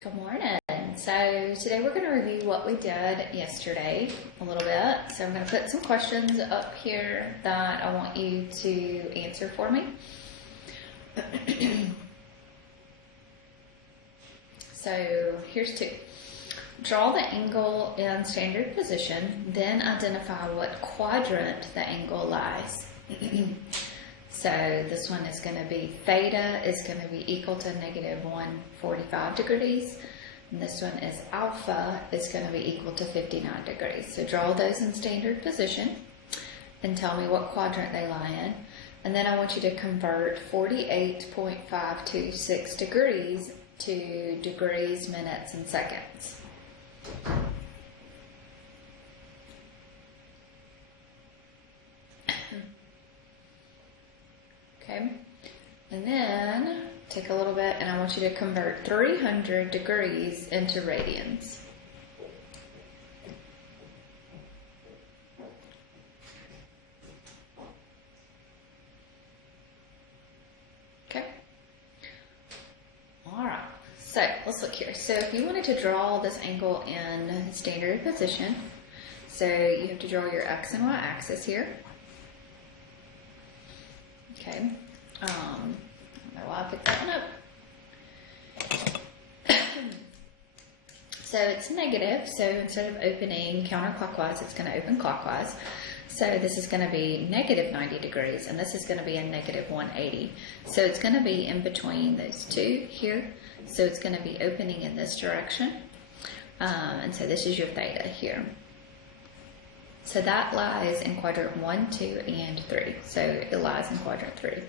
Good morning. So today we're going to review what we did yesterday a little bit. So I'm going to put some questions up here that I want you to answer for me. So here's two. Draw the angle in standard position, then identify what quadrant the angle lies. So this one is going to be theta is going to be equal to negative 145 degrees. And this one is alpha is going to be equal to 59 degrees. So draw those in standard position and tell me what quadrant they lie in. And then I want you to convert 48.526 degrees to degrees, minutes, and seconds. Okay, and then take a little bit and I want you to convert 300 degrees into radians. Okay, all right, so let's look here. So if you wanted to draw this angle in standard position, so you have to draw your x and y axis here. Okay, I don't know why I picked that one up. So it's negative, so instead of opening counterclockwise, it's going to open clockwise. So this is going to be negative 90 degrees, and this is going to be a negative 180. So it's going to be in between those two here. So it's going to be opening in this direction. And so this is your theta here. So that lies in quadrant 1, 2, and 3. So it lies in quadrant 3.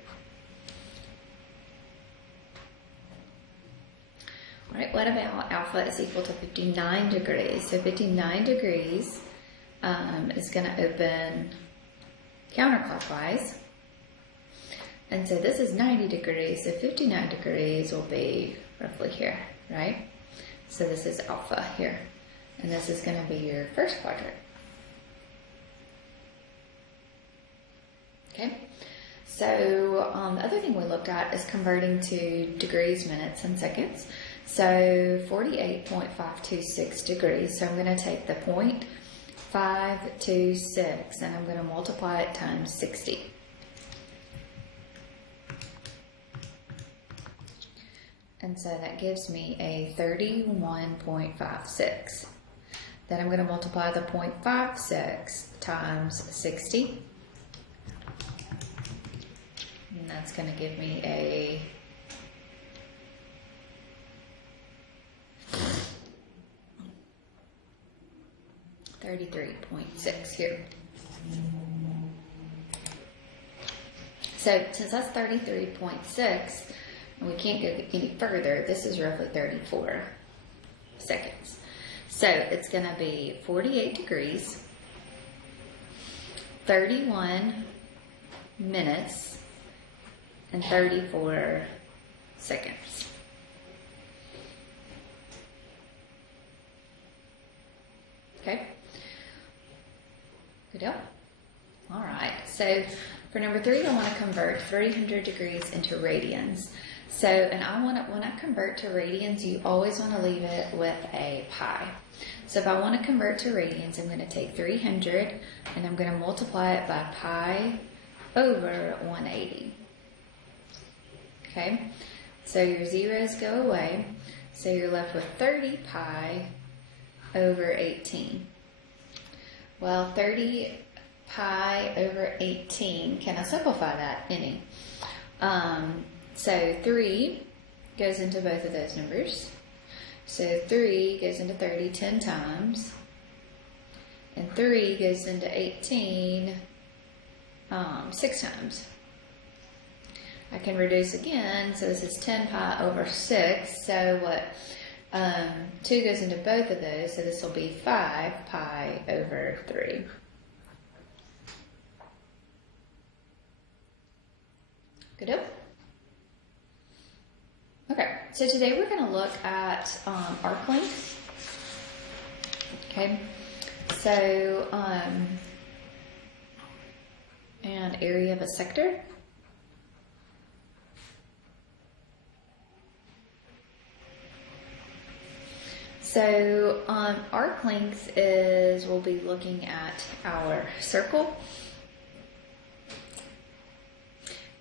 All right, what about alpha is equal to 59 degrees? So 59 degrees is going to open counterclockwise. And so this is 90 degrees, so 59 degrees will be roughly here, right? So this is alpha here. And this is going to be your first quadrant. Okay, so the other thing we looked at is converting to degrees, minutes, and seconds. So 48.526 degrees. So I'm going to take the 0.526 and I'm going to multiply it times 60. And so that gives me a 31.56. Then I'm going to multiply the 0.56 times 60. And that's going to give me a 33.6 here. So since that's 33.6, and we can't go any further, this is roughly 34 seconds. So it's going to be 48 degrees, 31 minutes, and 34 seconds. Okay. Good deal. All right. So for number 3, I want to convert 300 degrees into radians. So, and when I convert to radians, you always want to leave it with a pi. So if I want to convert to radians, I'm going to take 300 and I'm going to multiply it by pi over 180. Okay, so your zeros go away, so you're left with 30 pi over 18. Well, 30 pi over 18, can I simplify that any? So 3 goes into both of those numbers. So 3 goes into 30 10 times, and 3 goes into 18 6 times. I can reduce again, so this is 10 pi over 6, so what, 2 goes into both of those, so this will be 5 pi over 3. Good up? Okay, so today we're going to look at arc length. Okay, so, and area of a sector. So arc length is, we'll be looking at our circle.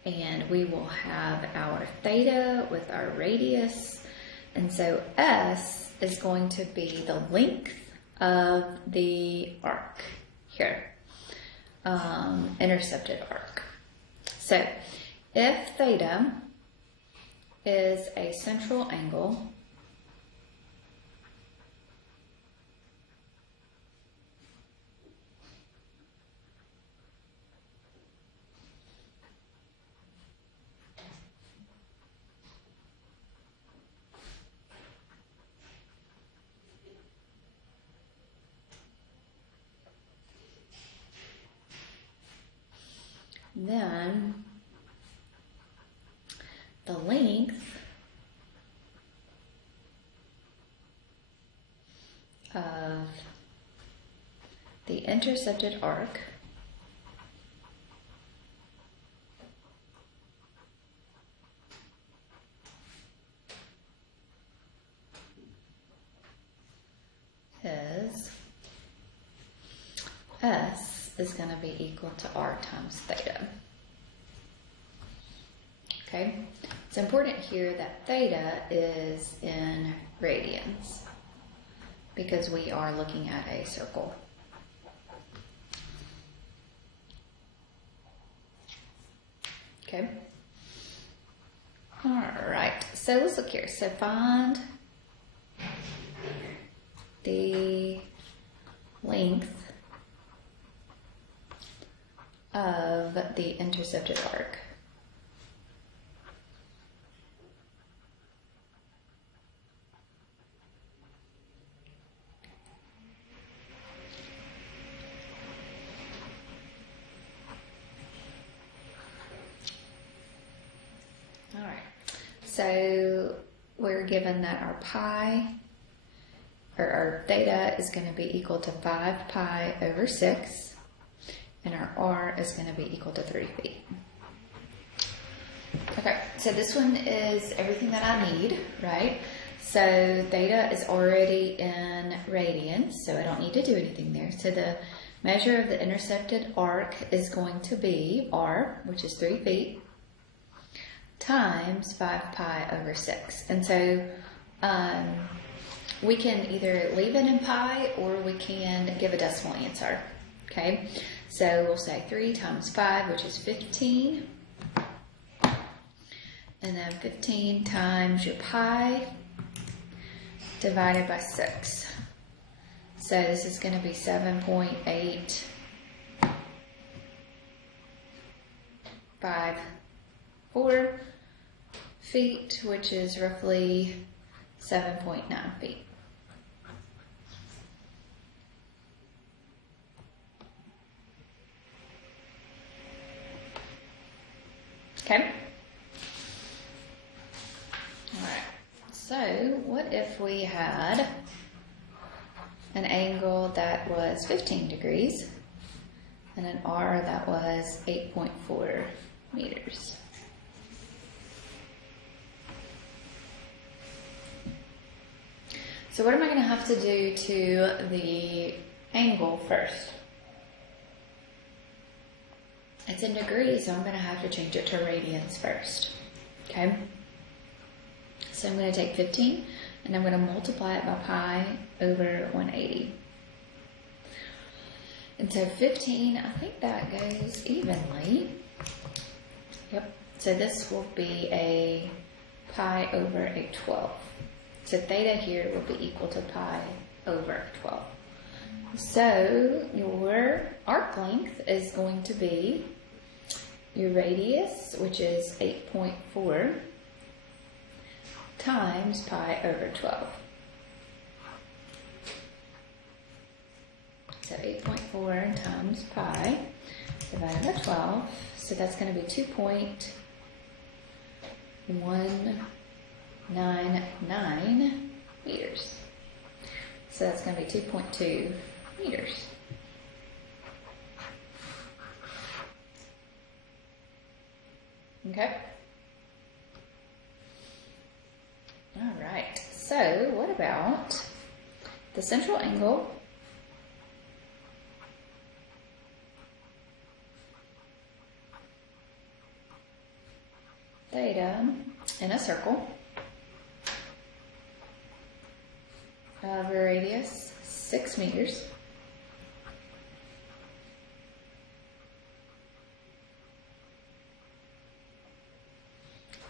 And we will have our theta with our radius. And so S is going to be the length of the arc here, intercepted arc. So if theta is a central angle, then the length of the intercepted arc is S is going to be equal to R times theta. Okay, it's important here that theta is in radians because we are looking at a circle. Okay. All right, so let's look here. So find the length of the intercepted arc. All right, so we're given that our pi, or our theta, is going to be equal to 5 pi over 6, and our r is going to be equal to 3 feet. Okay, so this one is everything that I need, right? So theta is already in radians, so I don't need to do anything there. So the measure of the intercepted arc is going to be r, which is 3 feet, times 5 pi over 6. And so we can either leave it in pi or we can give a decimal answer. Okay, so we'll say 3 times 5, which is 15. And then 15 times your pi divided by 6. So this is going to be 7.854 feet, which is roughly 7.9 feet. Okay. All right. So what if we had an angle that was 15 degrees and an R that was 8.4 meters? So what am I going to have to do to the angle first? It's in degrees, so I'm going to have to change it to radians first. Okay? So I'm going to take 15 and I'm going to multiply it by pi over 180. And so 15, I think that goes evenly. Yep. So this will be a pi over a 12. So theta here will be equal to pi over 12. So your arc length is going to be your radius, which is 8.4, times pi over 12. So 8.4 times pi divided by 12. So that's going to be 2.199 meters. So that's going to be 2.2 meters. Okay. All right. So what about the central angle theta in a circle of a radius 6 meters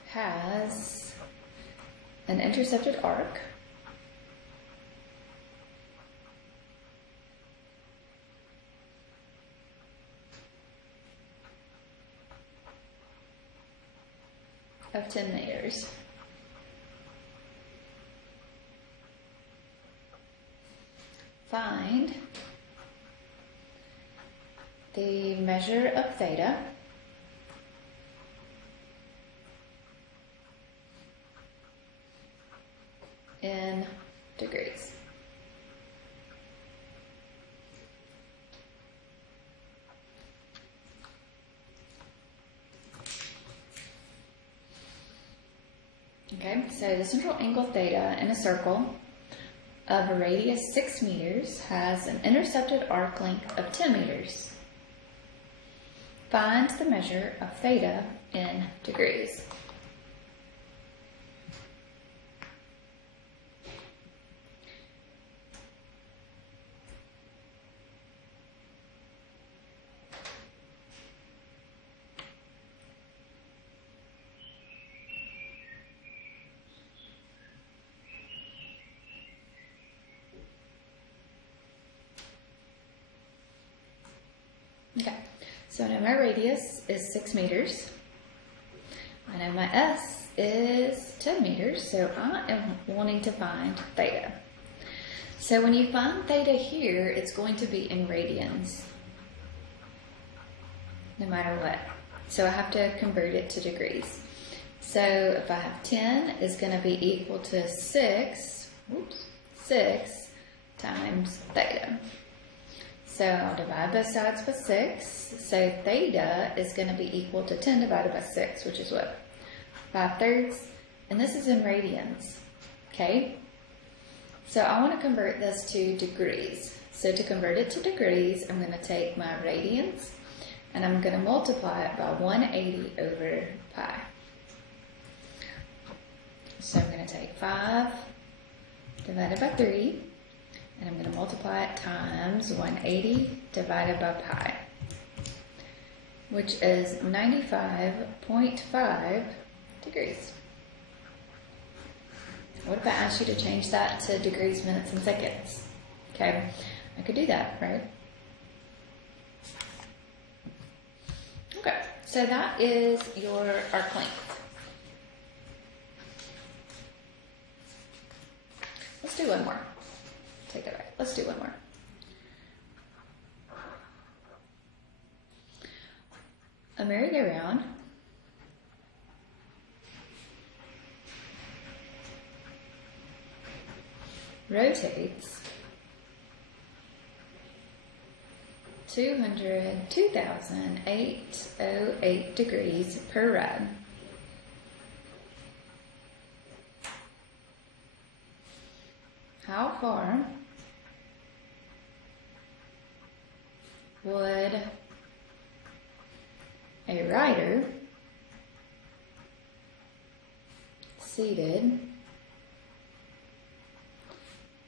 has an intercepted arc of 10 meters. Find the measure of theta in degrees. Okay, so the central angle theta in a circle of a radius 6 meters has an intercepted arc length of 10 meters. Find the measure of theta in degrees. Okay, so I know my radius is 6 meters. I know my S is 10 meters, so I am wanting to find theta. So when you find theta here, it's going to be in radians, no matter what. So I have to convert it to degrees. So if I have 10, it's going to be equal to 6 times theta. So I'll divide both sides by 6. So theta is going to be equal to 10 divided by 6, which is what? 5/3. And this is in radians. Okay? So I want to convert this to degrees. So to convert it to degrees, I'm going to take my radians and I'm going to multiply it by 180 over pi. So I'm going to take 5 divided by 3. And I'm going to multiply it times 180 divided by pi, which is 95.5 degrees. What if I asked you to change that to degrees, minutes, and seconds? Okay, I could do that, right? Okay, so that is your arc length. Let's do one more. Take that back. Let's do one more. A merry-go-round rotates 2,808 degrees per ride. How far would a rider seated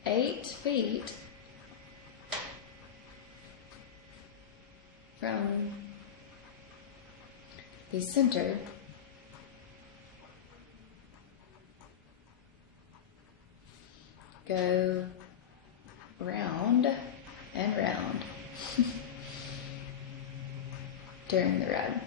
8 feet from the center go round and round during the ride?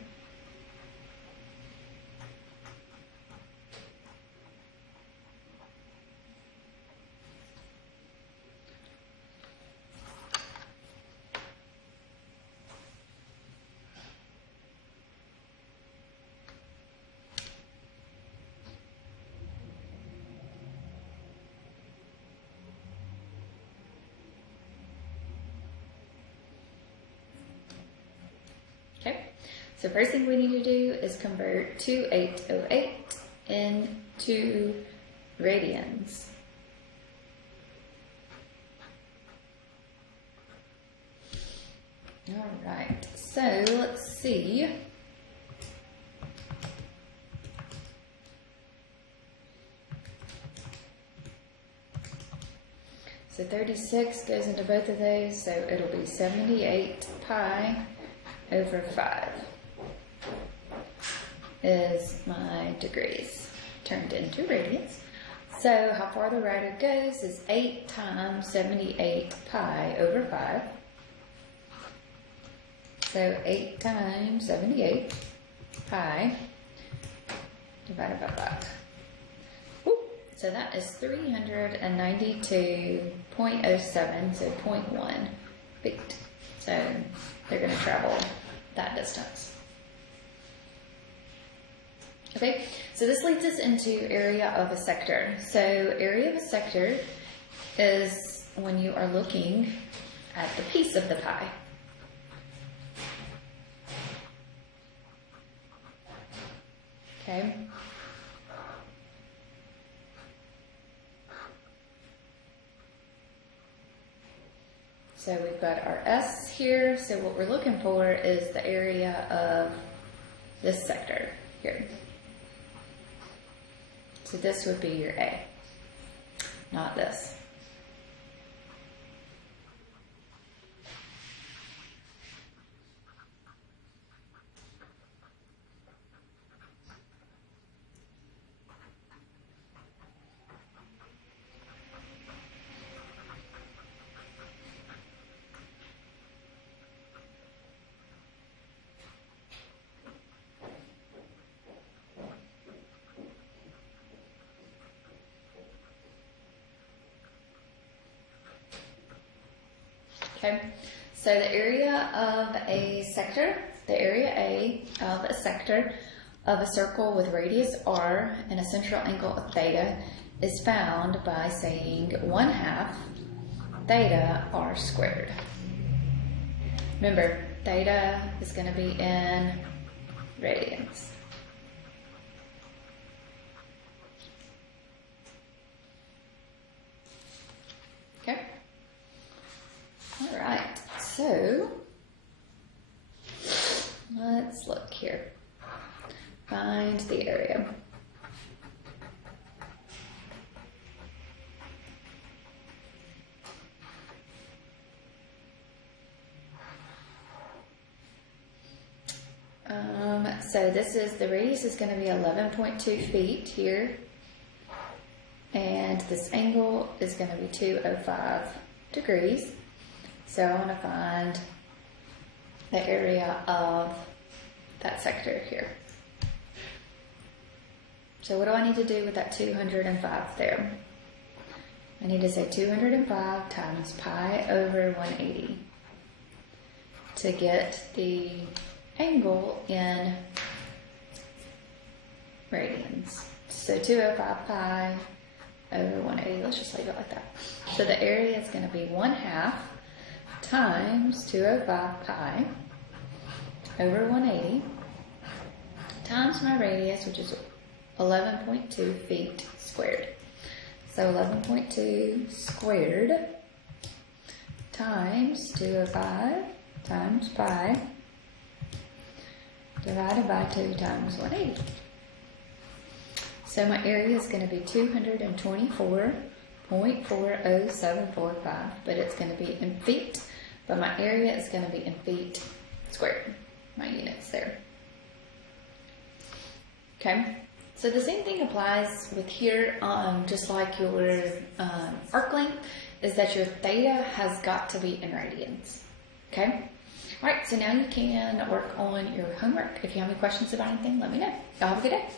Okay, so first thing we need to do is convert 2808 into radians. All right, so let's see. So 36 goes into both of those, so it'll be 78 pi over 5 is my degrees turned into radians. So how far the writer goes is 8 times 78 pi over 5. So 8 times 78 pi divided by 5. So that is 392.07, so 0.1 feet. So they're going to travel that distance. Okay, so this leads us into area of a sector. So area of a sector is when you are looking at the piece of the pie. Okay. So we've got our S here. So what we're looking for is the area of this sector here. So this would be your A, not this. Okay, so the area of a sector, the area A of a sector of a circle with radius r and a central angle of theta is found by saying 1/2 theta r squared. Remember, theta is going to be in radians. Okay. All right, so let's look here. Find the area. So this is, the radius is going to be 11.2 feet here. And this angle is going to be 205 degrees. So I want to find the area of that sector here. So what do I need to do with that 205 there? I need to say 205 times pi over 180 to get the angle in radians. So 205 pi over 180, let's just leave it like that. So the area is going to be 1/2 times 205 pi over 180 times my radius, which is 11.2 feet squared. So 11.2 squared times 205 times pi divided by 2 times 180. So my area is going to be 224.40745, but it's going to be in feet, but my area is going to be in feet squared, my units there. Okay, so the same thing applies with here, just like your arc length, is that your theta has got to be in radians. Okay, all right, so now you can work on your homework. If you have any questions about anything, let me know. Y'all have a good day.